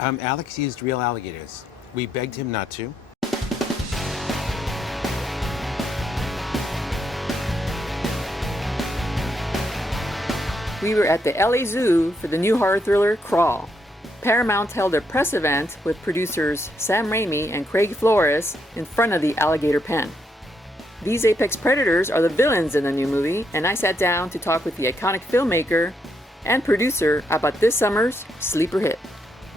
Alex used real alligators. We begged him not to. We were at the LA Zoo for the new horror thriller Crawl. Paramount held a press event with producers Sam Raimi and Craig Flores in front of the alligator pen. These apex predators are the villains in the new movie, and I sat down to talk with the iconic filmmaker and producer about this summer's sleeper hit.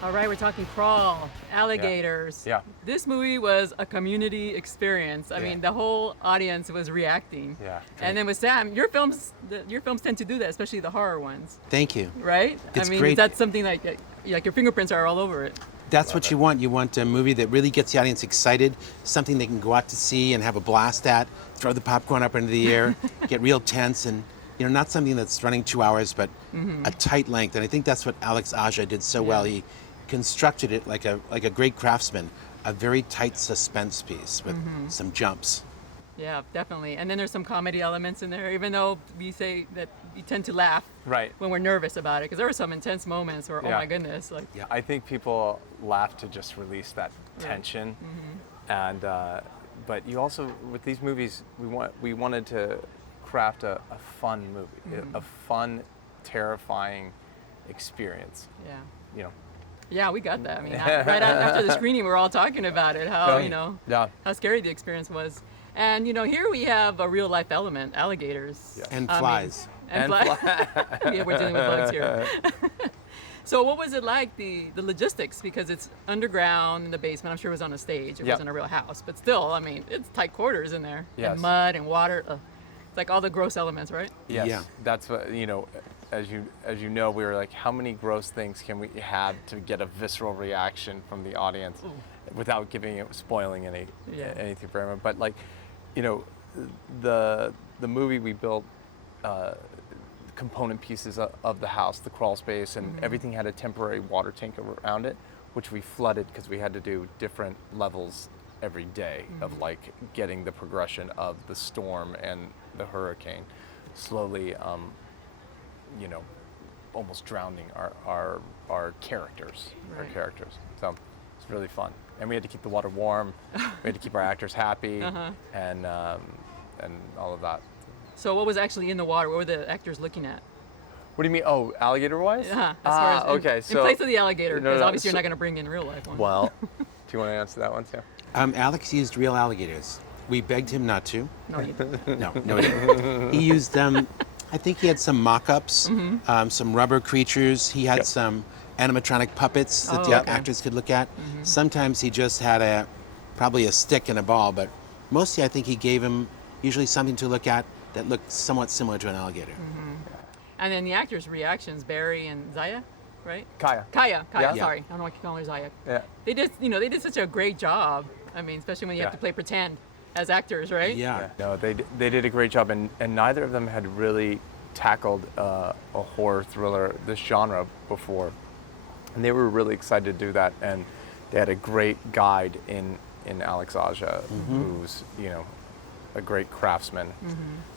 All right, we're talking Crawl, Alligators. Yeah. This movie was a community experience. I mean, the whole audience was reacting. Yeah. And then with Sam, your films tend to do that, especially the horror ones, Thank you. right? It's I mean, great. that's something like your fingerprints are all over it. That's what you want. You want a movie that really gets the audience excited, something they can go out to see and have a blast at, throw the popcorn up into the air, get real tense, and not something that's running 2 hours, but a tight length. And I think that's what Alex Aja did so well. He constructed it like a great craftsman, a very tight suspense piece with some jumps. Yeah, definitely. And then there's some comedy elements in there, even though we say that we tend to laugh when we're nervous about it, because there were some intense moments where, oh my goodness. I think people laugh to just release that tension. And but you also, with these movies, we wanted to craft a fun movie, a fun, terrifying experience. Yeah. Yeah, we got that. I mean, right after the screening, we were all talking about it, how how scary the experience was. And here we have a real life element, alligators. Yes. And flies. Yeah, we're dealing with bugs here. So what was it like, the logistics? Because it's underground in the basement. I'm sure it was on a stage. It wasn't a real house. But still, I mean, it's tight quarters in there. Yes. And mud and water. It's like all the gross elements, right? Yes. Yeah. That's what, as you know, we were like, how many gross things can we have to get a visceral reaction from the audience without spoiling anything for everyone? But the movie, we built component pieces of the house, the crawl space, and everything had a temporary water tank around it, which we flooded because we had to do different levels every day of getting the progression of the storm and the hurricane, slowly almost drowning our characters. So it's really fun, and we had to keep the water warm. We had to keep our actors happy, and all of that. So what was actually in the water? What were the actors looking at? What do you mean? Oh, alligator-wise? As far as okay. In place of the alligator, because obviously you're not going to bring in real life one. Well, do you want to answer that one too? Alex used real alligators. We begged him not to. No, you didn't. No, he didn't. He used them. I think he had some mock-ups, some rubber creatures. He had some animatronic puppets that the actors could look at. Sometimes he just had probably a stick and a ball, but mostly I think he gave him usually something to look at that looked somewhat similar to an alligator. And then the actors' reactions, Barry and Zaya, right? Kaya. Yeah. Sorry, I don't know why I keep calling her Zaya. Yeah. They did such a great job. I mean, especially when you have to play pretend as actors, right? Yeah. No, they did a great job, and neither of them had really tackled a horror thriller, this genre, before, and they were really excited to do that. And they had a great guide in Alex Aja, who's a great craftsman,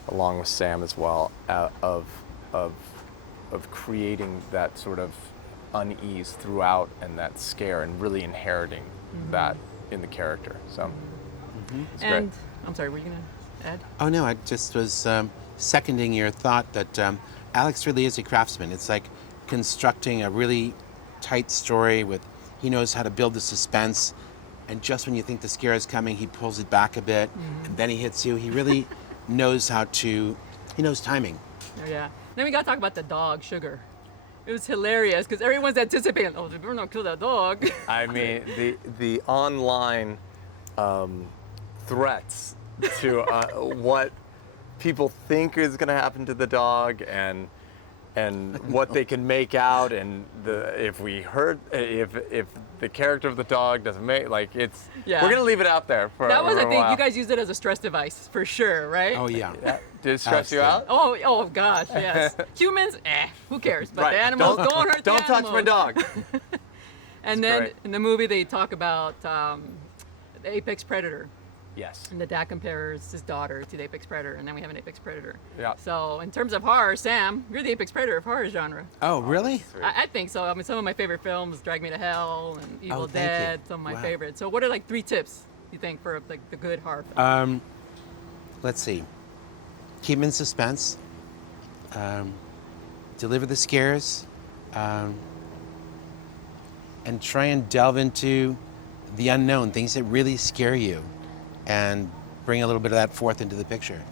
along with Sam as well, of creating that sort of unease throughout and that scare, and really inheriting that in the character. So it's And great. I'm sorry, were you gonna add? Oh no, I just was seconding your thought that Alex really is a craftsman. It's like constructing a really tight story he knows how to build the suspense, and just when you think the scare is coming, he pulls it back a bit, and then he hits you. He really knows he knows timing. Oh, yeah. Then we gotta talk about the dog, Sugar. It was hilarious because everyone's anticipating, oh, they better not kill that dog. I mean, the online threats to what people think is going to happen to the dog, and what they can make out, and if the character of the dog doesn't make, we're gonna leave it out there for that was, a I think, while. you guys used it as a stress device for sure, right? Oh yeah. Did it stress you out? Oh gosh, yes. Humans, who cares? But the animals, don't hurt the Don't touch my animals. dog. And It's then great. in the movie they talk about the apex predator. Yes. And the dad compares his daughter to the apex predator, and then we have an apex predator. Yeah. So in terms of horror, Sam, you're the apex predator of horror genre. Oh, really? Sweet. I think so. I mean, some of my favorite films, Drag Me to Hell and Evil Oh, thank you. Dead, some of my Wow. favorites. So what are like 3 tips you think for like the good horror film? Let's see. Keep 'em in suspense. Deliver the scares. And try and delve into the unknown, things that really scare you, and bring a little bit of that forth into the picture.